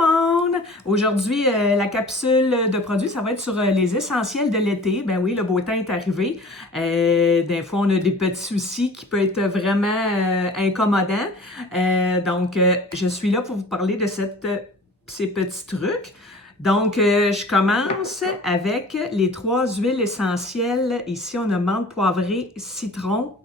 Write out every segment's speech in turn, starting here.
le monde! Aujourd'hui, la capsule de produits, ça va être sur les essentiels de l'été. Ben oui, le beau temps est arrivé. Des fois, on a des petits soucis qui peuvent être vraiment incommodants. Donc, je suis là pour vous parler de ces petits trucs. Donc, je commence avec les 3 huiles essentielles. Ici, on a menthe poivrée, citron,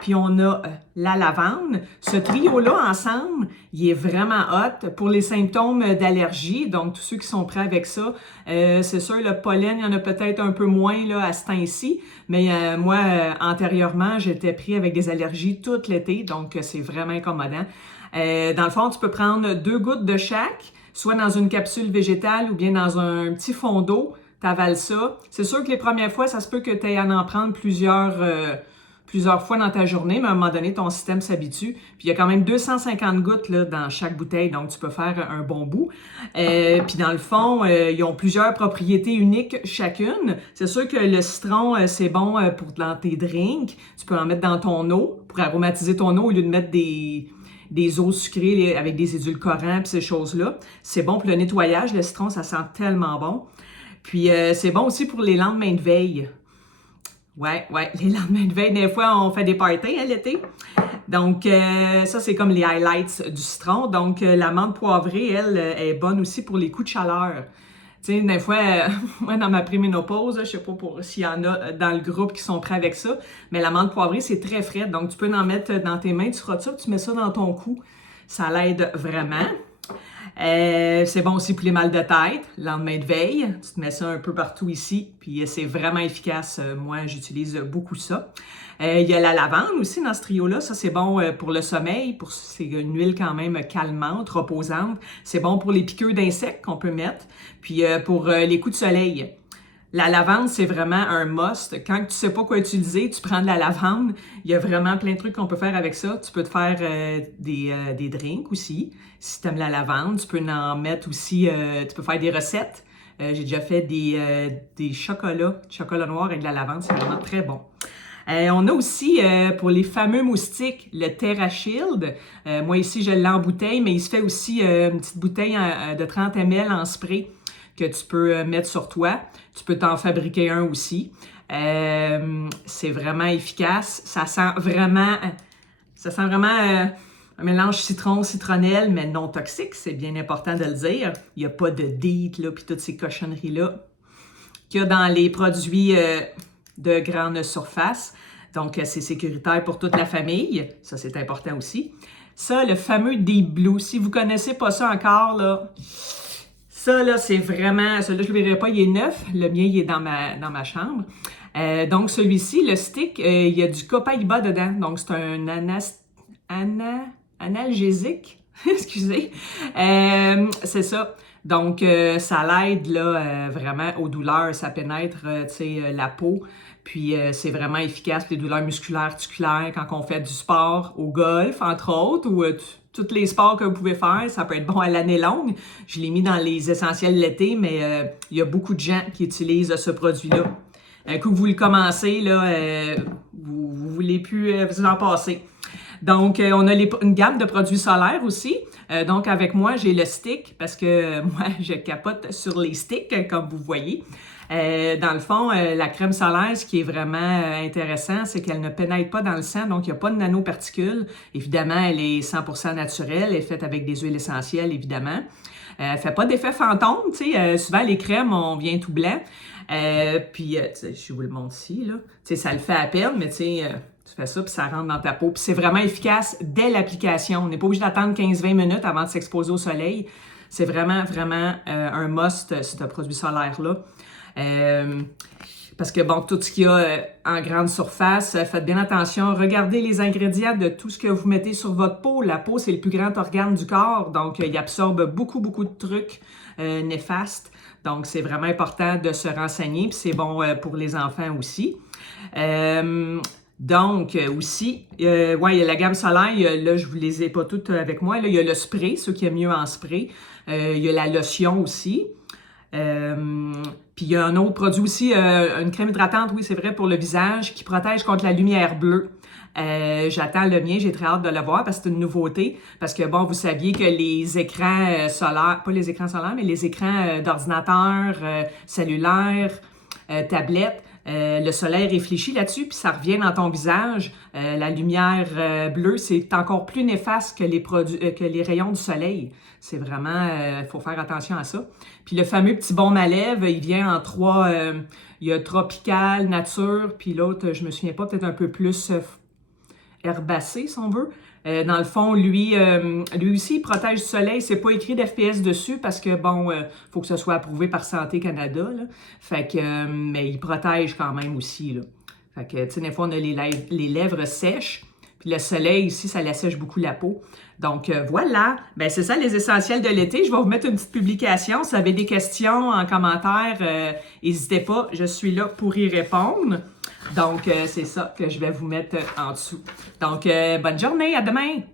puis on a la lavande. Ce trio-là, ensemble, il est vraiment hot pour les symptômes d'allergie. Donc, tous ceux qui sont prêts avec ça, c'est sûr, le pollen, il y en a peut-être un peu moins là, à ce temps-ci. Mais moi, antérieurement, j'étais pris avec des allergies tout l'été. Donc, c'est vraiment incommodant. Dans le fond, tu peux prendre 2 gouttes de chaque, soit dans une capsule végétale ou bien dans un petit fond d'eau. Tu avales ça. C'est sûr que les premières fois, ça se peut que tu aies à en prendre plusieurs fois dans ta journée, mais à un moment donné, ton système s'habitue. Puis il y a quand même 250 gouttes là, dans chaque bouteille, donc tu peux faire un bon bout. Puis dans le fond, ils ont plusieurs propriétés uniques chacune. C'est sûr que le citron, c'est bon pour dans tes drinks. Tu peux en mettre dans ton eau pour aromatiser ton eau au lieu de mettre des eaux sucrées avec des édulcorants et ces choses-là. C'est bon pour le nettoyage. Le citron, ça sent tellement bon. Puis c'est bon aussi pour les lendemains de veille. Ouais, les lendemains de veille, des fois, on fait des parties l'été. Donc, ça, c'est comme les highlights du citron. Donc, la menthe poivrée, elle, est bonne aussi pour les coups de chaleur. Tu sais, des fois, moi, dans ma préménopause, je sais pas s'il y en a dans le groupe qui sont prêts avec ça, mais la menthe poivrée, c'est très frais. Donc, tu peux en mettre dans tes mains, tu frottes ça, tu mets ça dans ton cou. Ça l'aide vraiment. C'est bon aussi pour les mal de tête, le lendemain de veille. Tu te mets ça un peu partout ici, puis c'est vraiment efficace. Moi, j'utilise beaucoup ça. Il y a la lavande aussi dans ce trio-là. Ça, c'est bon pour le sommeil. C'est une huile quand même calmante, reposante. C'est bon pour les piqûres d'insectes qu'on peut mettre. Puis pour les coups de soleil. La lavande, c'est vraiment un must. Quand tu sais pas quoi utiliser, tu prends de la lavande. Il y a vraiment plein de trucs qu'on peut faire avec ça. Tu peux te faire des drinks aussi. Si tu aimes la lavande, tu peux en mettre aussi, tu peux faire des recettes. J'ai déjà fait des chocolat noir avec de la lavande. C'est vraiment très bon. On a aussi, pour les fameux moustiques, le TerraShield. Moi, ici, je l'ai en bouteille, mais il se fait aussi une petite bouteille de 30 ml en spray que tu peux mettre sur toi. Tu peux t'en fabriquer un aussi. C'est vraiment efficace. Ça sent vraiment un mélange citron-citronnelle, mais non toxique. C'est bien important de le dire. Il n'y a pas de DEET, là, puis toutes ces cochonneries-là qu'il y a dans les produits de grande surface. Donc, c'est sécuritaire pour toute la famille. Ça, c'est important aussi. Ça, le fameux Deep Blue. Si vous ne connaissez pas ça encore, là... Ça, là, c'est vraiment... Celui-là, je ne le verrai pas, il est neuf. Le mien, il est dans ma chambre. Donc, celui-ci, le stick, il y a du copaïba dedans. Donc, c'est un analgésique. Excusez. C'est ça. Donc, ça l'aide, là, vraiment aux douleurs. Ça pénètre, tu sais, la peau. Puis, c'est vraiment efficace pour les douleurs musculaires, articulaires, quand on fait du sport au golf, entre autres, ou tous les sports que vous pouvez faire. Ça peut être bon à l'année longue. Je l'ai mis dans les essentiels de l'été, mais il y a beaucoup de gens qui utilisent ce produit-là. Un coup que vous le commencez, là, vous voulez plus vous en passer. Donc, on a une gamme de produits solaires aussi. Donc, avec moi, j'ai le stick parce que moi, je capote sur les sticks, comme vous voyez. Dans le fond, la crème solaire, ce qui est vraiment intéressant, c'est qu'elle ne pénètre pas dans le sang, donc il n'y a pas de nanoparticules. Évidemment, elle est 100% naturelle, elle est faite avec des huiles essentielles, évidemment. Elle fait pas d'effet fantôme, tu sais. Souvent, les crèmes, on vient tout blanc. Puis, je vous le montre ici, là. Tu sais, ça le fait à peine, mais tu sais... tu fais ça, puis ça rentre dans ta peau. Puis c'est vraiment efficace dès l'application. On n'est pas obligé d'attendre 15-20 minutes avant de s'exposer au soleil. C'est vraiment, vraiment un must, ce produit solaire-là. Parce que, bon, tout ce qu'il y a en grande surface, faites bien attention. Regardez les ingrédients de tout ce que vous mettez sur votre peau. La peau, c'est le plus grand organe du corps. Donc, il absorbe beaucoup, beaucoup de trucs néfastes. Donc, c'est vraiment important de se renseigner. Puis c'est bon pour les enfants aussi. Donc, aussi, il y a la gamme solaire, là, je vous les ai pas toutes avec moi. Là, il y a le spray, ceux qui aiment mieux en spray. Il y a la lotion aussi. Puis il y a un autre produit aussi, une crème hydratante, oui, c'est vrai, pour le visage, qui protège contre la lumière bleue. J'attends le mien, j'ai très hâte de le voir parce que c'est une nouveauté. Parce que bon, vous saviez que les écrans solaires, pas les écrans solaires, mais les écrans d'ordinateur, cellulaires, tablettes, le soleil réfléchit là-dessus, puis ça revient dans ton visage. La lumière bleue, c'est encore plus néfaste que que les rayons du soleil. C'est vraiment, faut faire attention à ça. Puis le fameux petit baume à lèvres, il vient en trois. Il y a tropical, nature, puis l'autre, je me souviens pas, peut-être un peu plus herbacé, si on veut. Dans le fond, lui aussi, il protège du soleil. C'est pas écrit d'FPS dessus parce que, bon, faut que ce soit approuvé par Santé Canada, là. Fait que, mais il protège quand même aussi, là. Fait que, tu sais, des fois, on a les lèvres sèches. Puis le soleil, ici, ça l'assèche beaucoup la peau. Donc, voilà. Ben c'est ça, les essentiels de l'été. Je vais vous mettre une petite publication. Si vous avez des questions en commentaire, n'hésitez pas. Je suis là pour y répondre. Donc, c'est ça que je vais vous mettre en dessous. Donc, bonne journée. À demain.